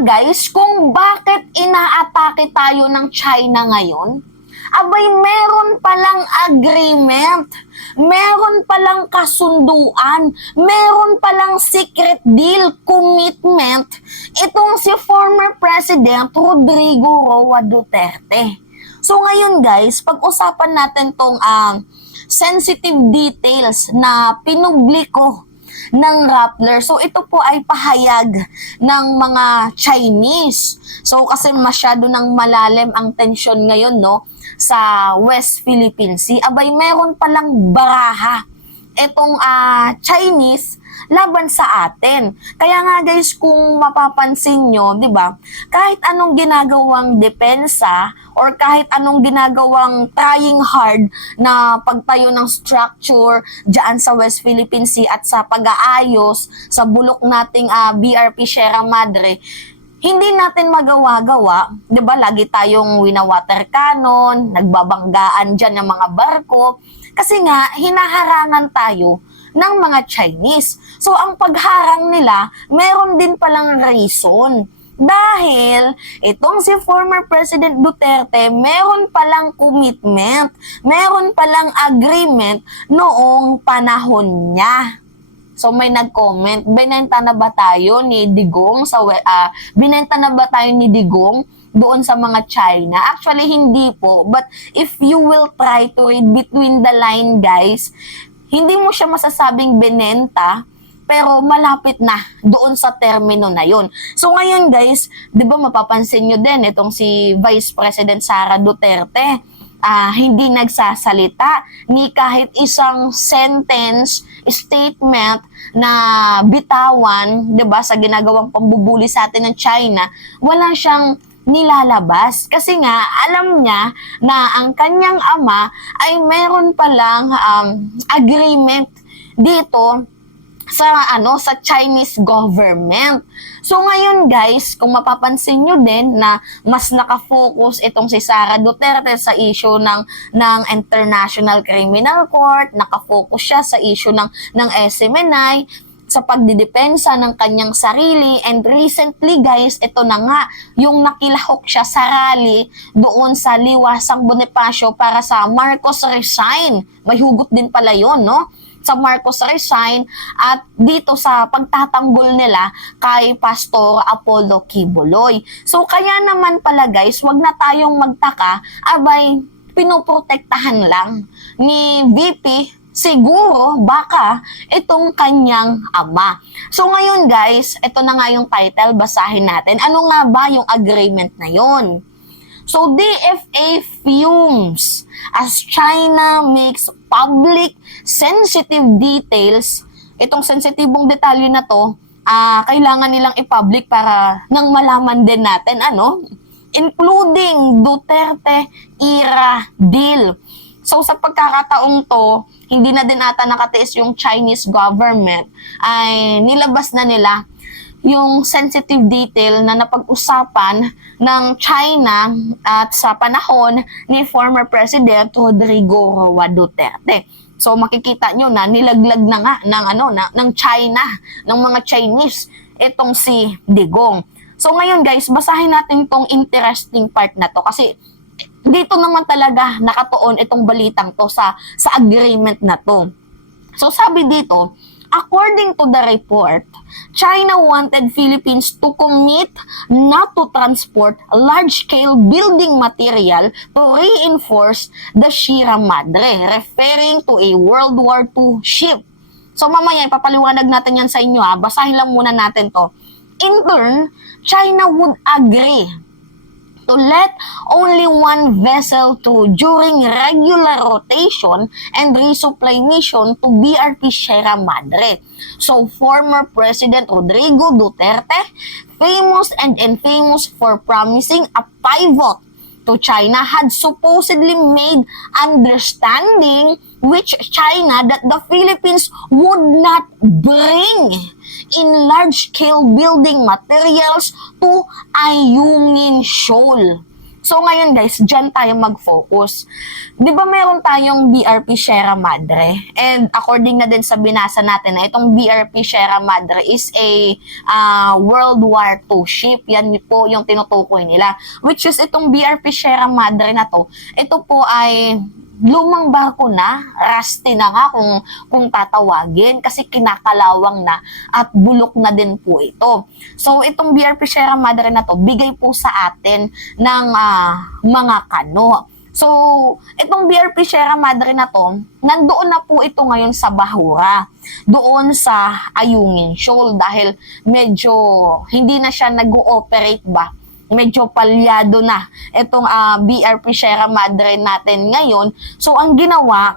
guys kung bakit inaatake tayo ng China ngayon? Abay, meron palang agreement, meron palang kasunduan, meron palang secret deal, commitment, itong si former President Rodrigo Roa Duterte. So ngayon guys, pag-usapan natin tong sensitive details na pinumbliko ng Rappler. So ito po ay pahayag ng mga Chinese. So kasi masyado nang malalim ang tensyon ngayon, no, sa West Philippine Sea. Abay, meron palang baraha itong Chinese laban sa atin. Kaya nga guys, kung mapapansin nyo, di ba, kahit anong ginagawang depensa or kahit anong ginagawang trying hard na pagtayo ng structure dyan sa West Philippine Sea at sa pag-aayos sa bulok nating BRP Sierra Madre, hindi natin magawa-gawa, 'di ba? Lagi tayong wina-water cannon, nagbabanggaan diyan ng mga barko kasi nga hinaharangan tayo ng mga Chinese. So ang pagharang nila, meron din palang reason. Dahil itong si former President Duterte, meron palang commitment, meron palang agreement noong panahon niya. So may nag-comment, binenta na ba tayo ni Digong binenta na ba tayo ni Digong doon sa mga China? Actually hindi po, but if you will try to read between the line guys, hindi mo siya masasabing binenta, pero malapit na doon sa termino na yun. So ngayon guys, 'di ba mapapansin nyo din itong si Vice President Sara Duterte, hindi nagsasalita ni kahit isang sentence, statement na bitawan, 'di ba, sa ginagawang pambubuli sa atin ng China, wala siyang nilalabas kasi nga alam niya na ang kanyang ama ay meron palang agreement dito sa Chinese government. So ngayon guys, kung mapapansin nyo din na mas nakafocus itong si Sara Duterte sa issue ng International Criminal Court, nakafocus siya sa issue ng SMNI, sa pagdidepensa ng kanyang sarili, and recently guys, ito na nga, yung nakilahok siya sa rally doon sa Liwasang Bonifacio para sa Marcos Resign. May hugot din pala yun, no? Sa Marcos Resign at dito sa pagtatanggol nila kay Pastor Apollo Kibuloy. So kaya naman pala guys, wag na tayong magtaka, abay pinoprotektahan lang ni VP siguro baka itong kanyang ama. So ngayon guys, ito na nga yung title, basahin natin. Ano nga ba yung agreement na yon? So DFA fumes as China makes public sensitive details. Itong sensitibong detalye na to, kailangan nilang i-public para nang malaman din natin, including Duterte era deal. So sa pagkakataong to, hindi na din ata nakatiis yung Chinese government, ay nilabas na nila yung sensitive detail na napag-usapan ng China at sa panahon ni former President Rodrigo Roa Duterte. So makikita nyo na nilaglag na nga ng China, ng mga Chinese, itong si Digong. So ngayon guys, basahin natin tong interesting part na to kasi dito naman talaga nakatuon itong balitang to sa agreement na to. So sabi dito, according to the report, China wanted Philippines to commit not to transport large-scale building material to reinforce the Sierra Madre, referring to a World War II ship. So mamaya ipapaliwanag natin yan sa inyo basahin lang muna natin to. In turn, China would agree to let only one vessel to during regular rotation and resupply mission to BRP Sierra Madre. So former President Rodrigo Duterte, famous and infamous for promising a pivot to China, had supposedly made understanding which China that the Philippines would not bring in large-scale building materials to Ayungin Shoal. So ngayon guys, dyan tayo mag-focus. Di ba meron tayong BRP Sierra Madre? And according na din sa binasa natin na itong BRP Sierra Madre is a World War II ship. Yan po yung tinutukoy nila. Which is itong BRP Sierra Madre na to, ito po ay lumang barko na, rusty na nga kung tatawagin kasi kinakalawang na at bulok na din po ito. So itong BRP Sierra Madre na to, bigay po sa atin ng mga kano. So itong BRP Sierra Madre na to, nandoon na po ito ngayon sa Bahura, doon sa Ayungin Shoal dahil medyo hindi na siya nag-ooperate ba, medyo palyado na itong BRP Sierra Madre natin ngayon. So ang ginawa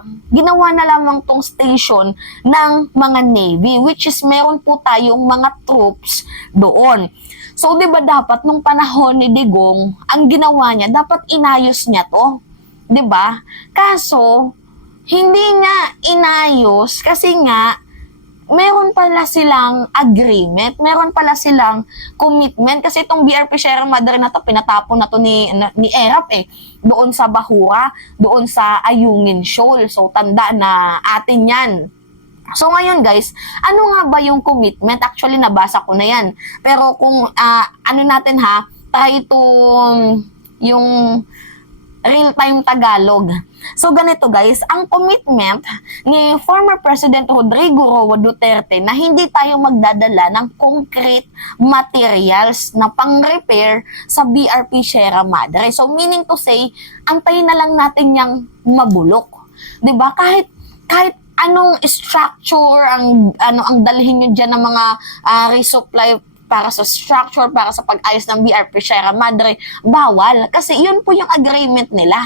na lamang tong station ng mga Navy, which is meron po tayong mga troops doon. So 'di ba dapat nung panahon ni Digong, ang ginawa niya, dapat inayos niya 'to, 'di ba? Kaso hindi niya inayos kasi nga meron pala silang agreement, meron pala silang commitment kasi itong BRP Sierra Madre na to, pinatapon na to ni ERAP doon sa Bahura, doon sa Ayungin Shoal. So tanda na atin yan. So ngayon guys, ano nga ba yung commitment? Actually nabasa ko na yan. Pero kung ano natin try itong yung real-time Tagalog. So ganito guys, ang commitment ni former President Rodrigo Roa Duterte na hindi tayo magdadala ng concrete materials na pang-repair sa BRP Sierra Madre. So meaning to say, antayin na lang natin yang mabulok. 'Di ba? Kahit anong structure ang dalhin niyo diyan ng mga resupply para sa structure, para sa pag-ayos ng BRP Sierra Madre, bawal. Kasi yun po yung agreement nila.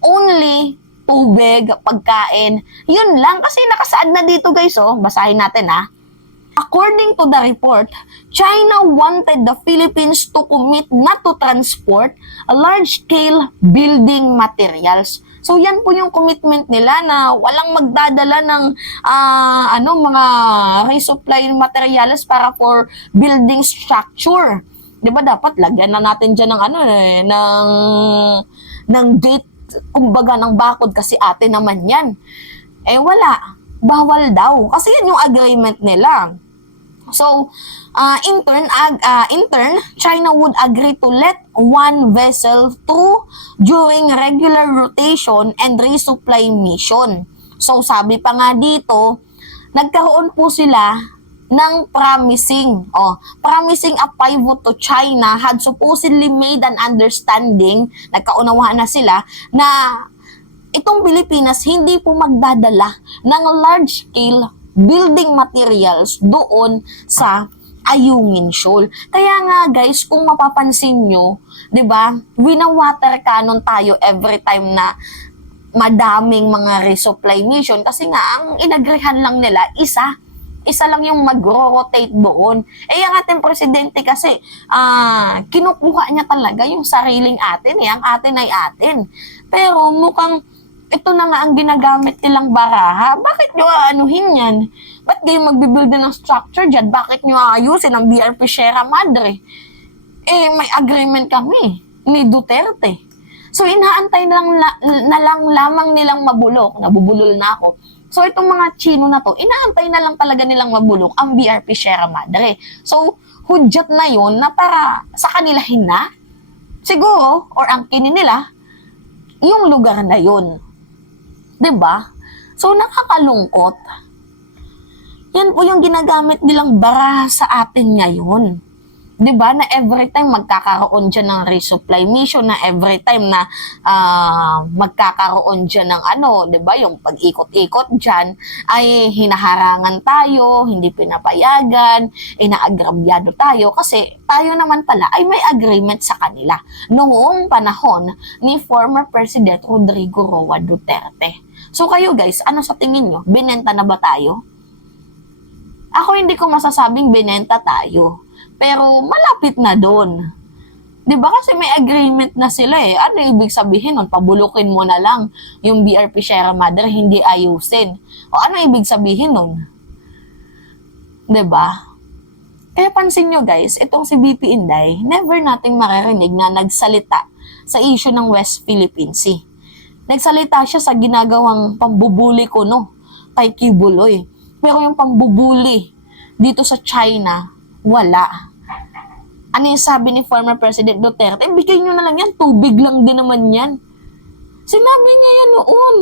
Only tubig, pagkain, yun lang. Kasi nakasaad na dito guys, basahin natin According to the report, China wanted the Philippines to commit not to transport large-scale building materials. So yan po yung commitment nila na walang magdadala ng mga resupply materials para for building structure. 'Di ba dapat lagyan na natin diyan ng gate, kumbaga ng bakod kasi atin naman yan. Wala. Bawal daw. Kasi yan yung agreement nila. So, in turn, China would agree to let one vessel through during regular rotation and resupply mission. So, sabi pa nga dito, nagkaroon po sila ng promising a pivot to China had supposedly made an understanding, nagkaunawaan na sila, na itong Pilipinas hindi po magdadala ng large-scale building materials doon sa Ayungin Shoal. Kaya nga guys, kung mapapansin nyo, 'di ba? Wina-water cannon tayo every time na madaming mga resupply mission kasi nga ang inagrihan lang nila isa lang yung magro-rotate doon. Ang ating presidente kasi kinukuha niya talaga yung sariling atin, ang atin ay atin. Pero mukhang ito na nga ang ginagamit nilang baraha. Bakit nyo aanuhin yan? Ba't kayo magbibuild ng structure dyan? Bakit nyo aayusin ang BRP Sierra Madre? May agreement kami ni Duterte. So, inaantay na lang lamang nilang mabulok. Nabubulol na ako. So, itong mga Chino na to, inaantay na lang talaga nilang mabulok ang BRP Sierra Madre. So, hudyat na yun na para sa kanila siguro, or ang kinin nila, yung lugar na yun. 'Di ba? So nakakalungkot. Yan po yung ginagamit nilang baraha sa atin ngayon. 'Di ba? Na every time magkakaroon diyan ng resupply mission, na every time na magkakaroon diyan ng 'di ba? Yung pag-ikot-ikot diyan ay hinaharangan tayo, hindi pinapayagan, inaagrabyado tayo kasi tayo naman pala ay may agreement sa kanila noong panahon ni former President Rodrigo Roa Duterte. So kayo guys, ano sa tingin nyo? Binenta na ba tayo? Ako hindi ko masasabing binenta tayo. Pero malapit na doon. 'Di ba kasi may agreement na sila Ano ibig sabihin nun? Pabulukin mo na lang yung BRP Sierra Madre, hindi ayusin. O ano ibig sabihin nun? 'Di ba? Kaya pansin nyo guys, itong si BP Inday, never nating maririnig na nagsalita sa issue ng West Philippine Sea. Nagsalita siya sa ginagawang pambubuli ko, no, kay Kibuloy. Pero yung pambubuli dito sa China, wala. Ano yung sabi ni former President Duterte? Bigay nyo na lang yan, tubig lang din naman yan. Sinabi niya yan noon.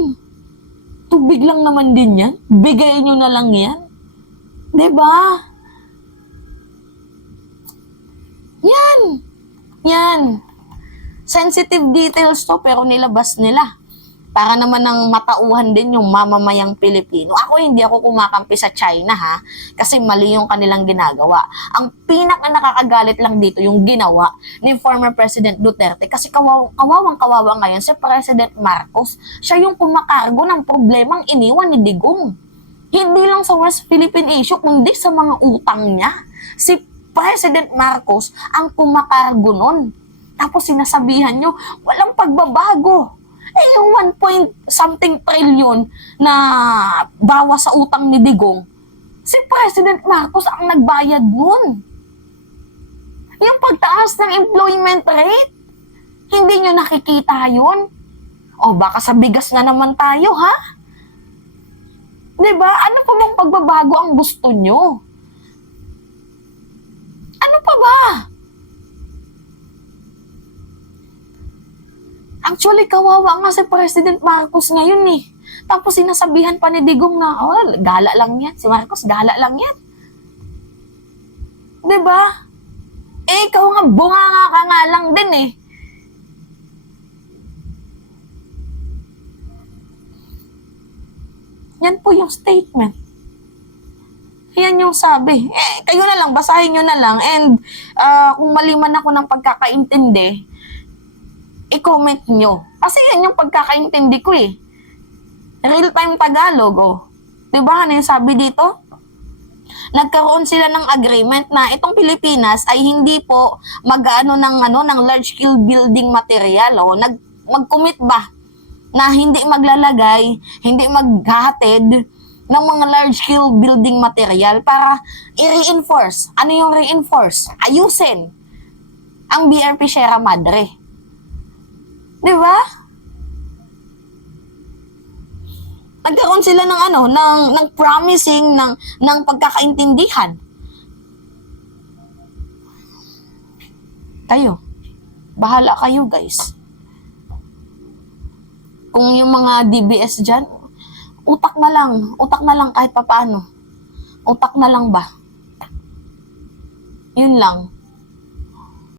Tubig lang naman din yan. Bigay nyo na lang yan. Diba? Yan. Sensitive details to, pero nilabas nila. Para naman ng matauhan din yung mamamayang Pilipino. Ako hindi ako kumakampi sa China, ha, kasi mali yung kanilang ginagawa. Ang pinaka nakakagalit lang dito yung ginawa ni former President Duterte, kasi kawawang-kawawa ngayon si President Marcos. Siya yung kumakargo ng problemang iniwan ni Digong. Hindi lang sa West Philippine issue, kundi sa mga utang niya. Si President Marcos ang kumakargo nun. Tapos sinasabihan nyo, walang pagbabago. Yung 1 point something trillion na bawas sa utang ni Digong, si President Marcos ang nagbayad nun. Yung pagtaas ng employment rate, hindi nyo nakikita yun? O baka sa bigas na naman tayo, ha? Diba? Ano pa bang pagbabago ang gusto nyo? Ano pa ba? Actually, kawawa nga si President Marcos ngayon eh. Tapos sinasabihan pa ni Digong na, oh, gala lang yan. Si Marcos, gala lang yan. Diba? Ikaw nga, bunganga ka nga lang din eh. Yan po yung statement. Yan yung sabi. Kayo na lang, basahin nyo na lang. And kung mali man ako ng pagkakaintindi, i-comment nyo. Kasi yan yung pagkakaintindi ko eh. Real-time Tagalog, oh. Diba? Ano yung sabi dito? Nagkaroon sila ng agreement na itong Pilipinas ay hindi po mag-ano ng large-scale building material, oh. Mag-commit ba na hindi maglalagay, hindi maghahatid ng mga large-scale building material para i-reinforce. Ano yung reinforce? Ayusin ang BRP Sierra Madre. Diba? Nagkaroon sila ng promising, ng pagkakaintindihan. Kayo, bahala kayo guys. Kung yung mga DBS dyan, utak na lang kahit papaano. Utak na lang ba? Yun lang.